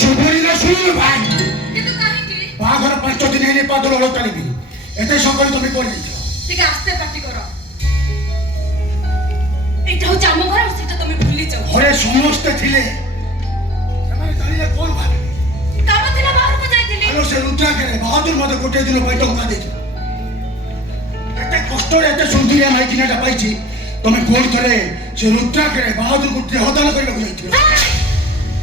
শুভরি না শুনবে ভাই কিন্তু কাহিকি বাঘর 5 দিন এনে পাদল হলো টানিবি এতে সকালে তুমি করে দিচ্ছ ঠিক আস্তে পাটি করো এটা হচ্ছে আমার ঘর সেটা তুমি ভুলি যাও ঘরে সমস্ত ছিলে ସେମାନେ জানিলে কোন ভাবে কাম ଥିଲା ବାହାରକୁ ଯାଇଥିଲି আলো সে রুদ্রাকে বাহাদুর মধ্যে গোটে দিন পাই টঙ্কা দিয়েছিল এতে কষ্টরে এতে সুন্দরিয়া মাইকিনাটা পাইছি তুমি কোন ধরে সে রুদ্রাকে বাহাদুর গোটে হদান କରିବାକୁ ଯାଇছিল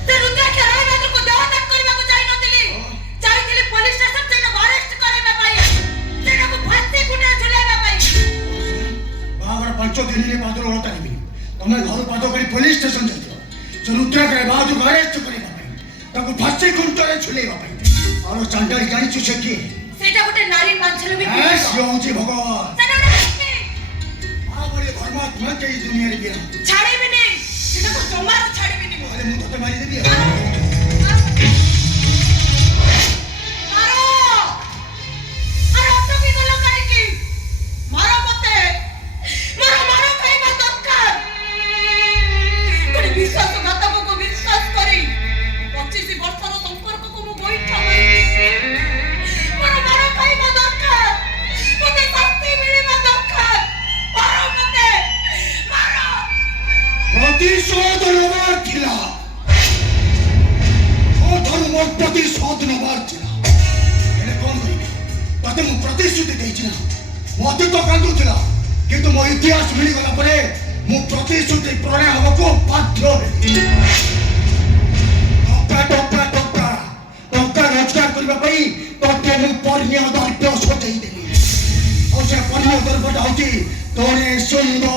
ସେ ରୁଦ୍ରାକ୍ଷ ରାୟବାହାଦୁରକୁ ଦେହତ୍ୟାଗ କରିବାକୁ ଯାଇନଥିଲି ଯାଇଥିଲି ପୋଲିସ ଷ୍ଟେସନ ସେଇଟାକୁ ଆରେଷ୍ଟ କରାଇବା ପାଇଁ ସେଇଟାକୁ ଫାଶୀ କୁଣ୍ଡରେ ଝୁଲାଇବା ପାଇଁ ବାହାଘର 5 ଦିନରେ ବାହାଦୁର ହଳ ଟାଣିବି ତମେ ଘରୁ ପାଦ କରି ପୋଲିସ ଷ୍ଟେସନ ଯାଇଥିଲ ସେ ରୁଦ୍ରାକେ ବାହାଦୁରକୁ ଆରେଷ୍ଟ କରିବା ପାଇଁ ତାକୁ ଫାଶୀ କୁଣ୍ଡରେ ଝୁଲେଇବା ପାଇଁ ଆଉ ଚାଣ୍ଡାଳି ଜାଣିଛୁ ସେ କିଏ ସେଇଟା ଗୋଟେ ନାରୀ ମାଂସର ବି ସିଏ ହଉଛି ଭଗବାନ ସେଇଟା ଗୋଟେ ହାତୀ ଆଭଳି ଧର୍ମାତ୍ମା କେହି ଦୁନିଆରେ ବି ନାହାନ୍ତି ଛାଡ଼ିବିନି ସେଟାକୁ ଜମାରୁ ଛାଡ଼ିବିନି ମୁଁ ହେଲେ ମୁଁ ତତେ ମାରିଦେବି ମାର ଆରେ ଅଟକି ଗଲ କାହିଁକି ମାର ମତେ ମାର ଖାଇବା ଦରକାର ଗୋଟେ ବିଶ୍ୱାସଘାତକକୁ ବିଶ୍ୱାସ କରି 25 ବର୍ଷର ସମ୍ପର୍କକୁ ମୁଁ ଗୋଇଠା ମାରିଛି ମାର ଖାଇବା ଦରକାର ମତେ ଶାସ୍ତି ମିଳିବା ଦରକାର ମାର ମତେ ମାର ପ୍ରତିଶୋଧ ନେବାର ଥିଲା ମୋ ଠାରୁ ମୋ ପ୍ରତିଶୋଧ ନେବାର ଥିଲା ହେଲେ କଣ କରିବି ତତେ ମୁଁ ପ୍ରତିଶ୍ରୁତି ଦେଇଛି ନା ମୋ ଅତୀତ କାନ୍ଦୁଥିଲା କିନ୍ତୁ ମୋ ଇତିହାସ ମିଳିଗଲା ପରେ ମୁଁ ପ୍ରତିଶ୍ରୁତି ପ୍ରଣୟ ହେବାକୁ ବାଧ୍ୟ ହେଲି ଟଙ୍କା ରୋଜଗାର କରିବା ପାଇଁ ତତେ ମୁଁ ପରିଣୟ ଦ୍ରବ୍ୟ ସଜେଇ ଦେଲି ଆଉ ସେ ପରିଣୟ ଦ୍ରବ୍ୟଟା ହଉଛି ତୋରେ ସୁନ୍ଦର